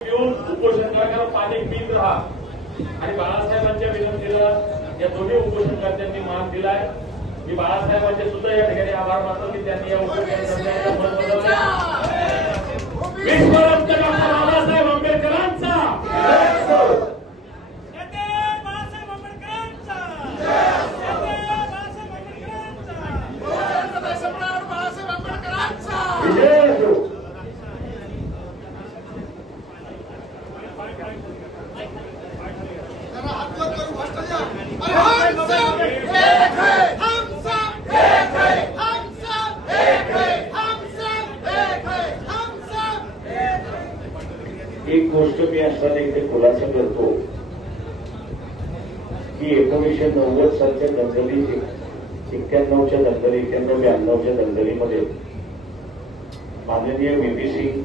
उपोषण करा पाणी पीत राहा. आणि बाळासाहेबांच्या विनंतीला या दोन्ही उपोषणकर्त्यांनी मान दिलाय. मी बाळासाहेबांचे सुद्धा या ठिकाणी आभार मानतो की त्यांनी या उपोषणाला एक गोष्ट मी असताना इथे खुलासा करतो की एकोणीसशे नव्वद सालच्या दंगली एक्क्याण्णवच्या दंगली एक्क्याण्णव ब्याण्णवच्या दंगलीमध्ये माननीय व्ही पी सिंग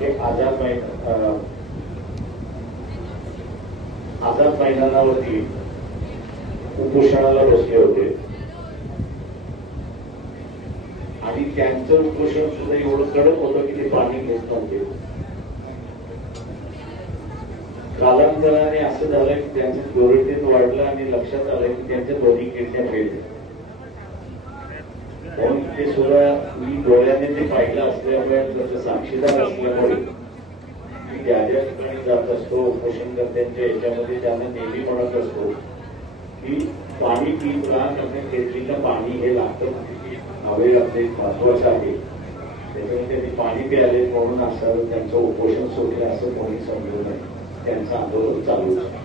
हे आझाद आझाद मैदानावरती उपोषणाला बसले होते. आणि त्यांचं उपोषण सुद्धा एवढं कडक होतं की ते पाणी घेत नव्हते. कालांतराने असं झालं की त्यांचं क्लोरिटीन वाढलं आणि लक्षात आलं की त्यांच्या दोन्ही किडन्या फेल म्हणून ते सुद्धा मी डोळ्याने ते पाहिलं असल्यामुळे त्याचं साक्षीदार असल्यामुळे मी ज्या ज्या ठिकाणी जात असतो उपोषणकर्त्यांच्या याच्यामध्ये त्यांना नेहमी म्हणत असतो की पाणी पीत राहा कारण पाणी हे लागतं. हवे लागते महत्वाचं आहे. त्याच्यामुळे त्यांनी पाणी प्यायले म्हणून असं त्यांचं उपोषण सोडलं असं कोणी समजू नये. त्यांचं आंदोलन चालू आहे.